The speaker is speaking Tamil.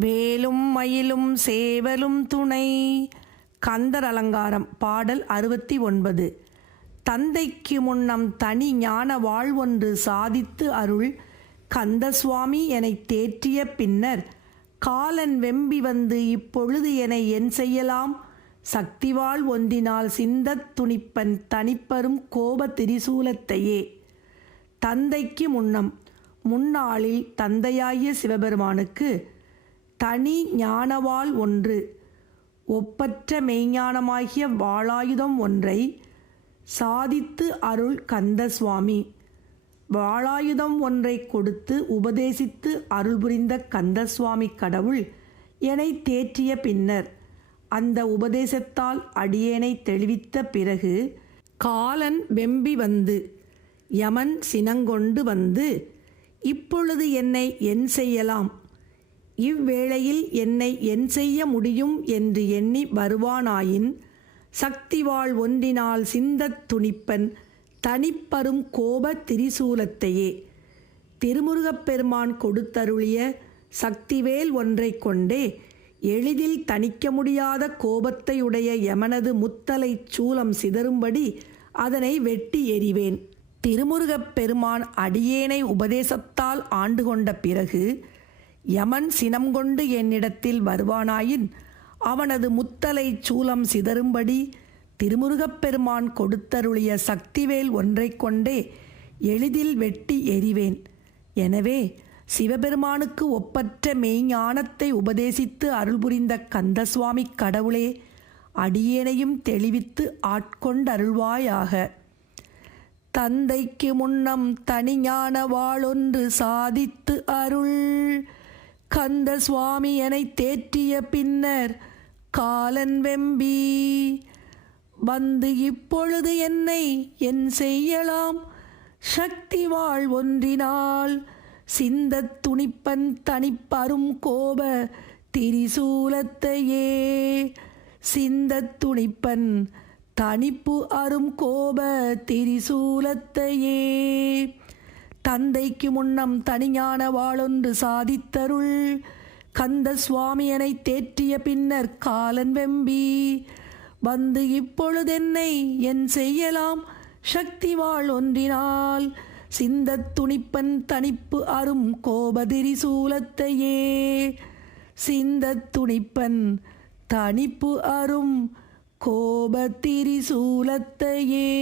வேலும் மயிலும் சேவலும் துணை. கந்தர் அலங்காரம் பாடல் 69. தந்தைக்கு முன்னம் தனி ஞான வாழ்வொன்று சாதித்து அருள் கந்தசுவாமி எனத் தேற்றிய பின்னர் காலன் வெம்பி வந்து இப்பொழுது என என் செய்யலாம் சக்திவாள் ஒன்றினால் சிந்தத் துணிப்பன் தனிப்பரும் கோப திரிசூலத்தையே. தந்தைக்கு முன்னம் முன்னாளில் தந்தையாகிய சிவபெருமானுக்கு தனி ஞானவாள் ஒன்று, ஒப்பற்ற மெய்ஞானமாகிய வாளாயுதம் ஒன்றை சாதித்து அருள் கந்தசுவாமி. வாளாயுதம் ஒன்றை கொடுத்து உபதேசித்து அருள் புரிந்த கந்தசுவாமி கடவுள் என்னை தேற்றிய பின்னர் அந்த உபதேசத்தால் அடியேனை தெளிவித்த பிறகு காலன் வெம்பி வந்து யமன் சினங்கொண்டு வந்து இப்பொழுது என்னை என் செய்யலாம், இவ்வேளையில் என்னை என் செய்ய முடியும் என்று எண்ணி வருவானாயின் சக்திவாள் ஒன்றினால் சிந்தத் துணிப்பன் தனிப்பரும் கோப திரிசூலத்தையே. திருமுருகப் பெருமான் கொடுத்தருளிய சக்திவேல் ஒன்றை கொண்டே எளிதில் தணிக்க முடியாத கோபத்தையுடைய யமனது முத்தலை சூலம் சிதறும்படி அதனை வெட்டி எறிவேன். திருமுருகப் பெருமான் அடியேனை உபதேசத்தால் ஆண்டு கொண்ட பிறகு யமன் சினம் கொண்டு என்னிடத்தில் வருவானாயின் அவனது முத்தலை சூலம் சிதறும்படி திருமுருகப் பெருமான் கொடுத்தருளிய சக்திவேல் ஒன்றை கொண்டே எளிதில் வெட்டி எறிவேன். எனவே சிவபெருமானுக்கு ஒப்பற்ற மெய்ஞானத்தை உபதேசித்து அருள் புரிந்த கந்தசுவாமி கடவுளே, அடியேனையும் தெளிவித்து ஆட்கொண்டருள்வாயாக. தந்தைக்கு முன்னம் தனிஞான வாளொன்று சாதித்து அருள் கந்தசுவாமி எனத் தேற்றிய பின்னர் காலன் வெம்பி வந்து இப்பொழுது என்னை என் செய்யலாம் சக்தி வாழ் ஒன்றினால் சிந்தத் துணிப்பன் தனிப்பரும் கோப திரிசூலத்தையே. சிந்தத் துணிப்பன் தனிப்பு அரும் கோப திரிசூலத்தையே. தந்தைக்கு முன்னம் தனிஞான வாளொன்று சாதித்தருள் கந்தசுவாமி எனத் தேற்றிய பின்னர் காலன் வெம்பி வந்து இப்பொழுதென்னை என் செய்யலாம் சக்தி வாழ் ஒன்றினால் சிந்தத் துணிப்பன் தனிப்பு அரும் கோபதிரி சூலத்தையே. சிந்தத் துணிப்பன் தனிப்பு அரும் கோபத்திரி சூலத்தையே.